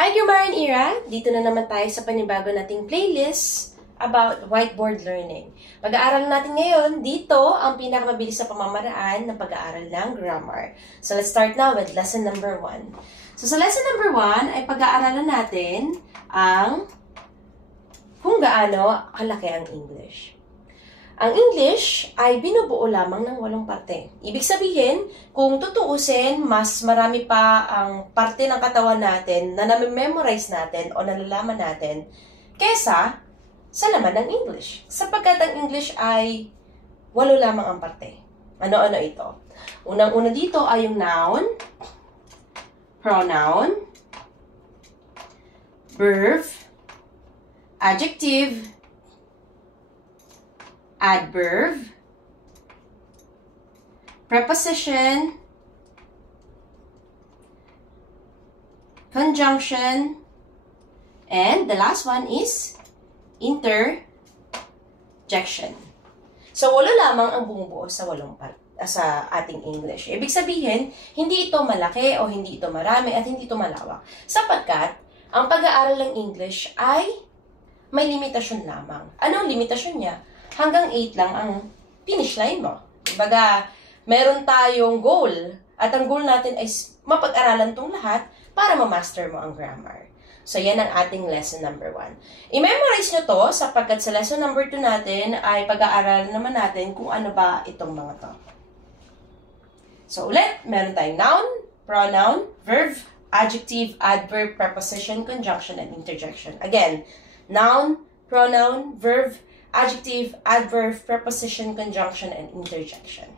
Hi, Grammarian Era! Dito na naman tayo sa panibago nating playlist about whiteboard learning. Pag-aaral natin ngayon, dito ang pinakamabilis sa pamamaraan ng pag-aaral ng grammar. So, let's start now with lesson number 1. So, sa lesson number 1 ay pag-aaralan natin ang kung gaano kalaki ang English. Ang English ay binubuo lamang ng 8 parte. Ibig sabihin, kung tutuusin, mas marami pa ang parte ng katawan natin na nami-memorize natin o nalalaman natin kesa sa laman ng English. Sapagkat ang English ay 8 lamang ang parte. Ano-ano ito? Unang-una dito ay yung noun, pronoun, verb, adjective, adverb, preposition, conjunction, and the last one is interjection. So, 8 lamang ang bumubuo sa sa ating English. Ibig sabihin, hindi ito malaki o hindi ito marami at hindi ito malawak. Sapagkat, ang pag-aaral ng English ay may limitasyon lamang. Anong limitasyon niya? Hanggang 8 lang ang finish line mo. Kumbaga, meron tayong goal. At ang goal natin ay mapag-aralan itong lahat para ma-master mo ang grammar. So, yan ang ating lesson number 1. I-memorize nyo to sapagkat sa lesson number 2 natin ay pag-aaralan naman natin kung ano ba itong mga to. So, ulit, meron tayong noun, pronoun, verb, adjective, adverb, preposition, conjunction, and interjection. Again, noun, pronoun, verb, adjective, adverb, preposition, conjunction, and interjection.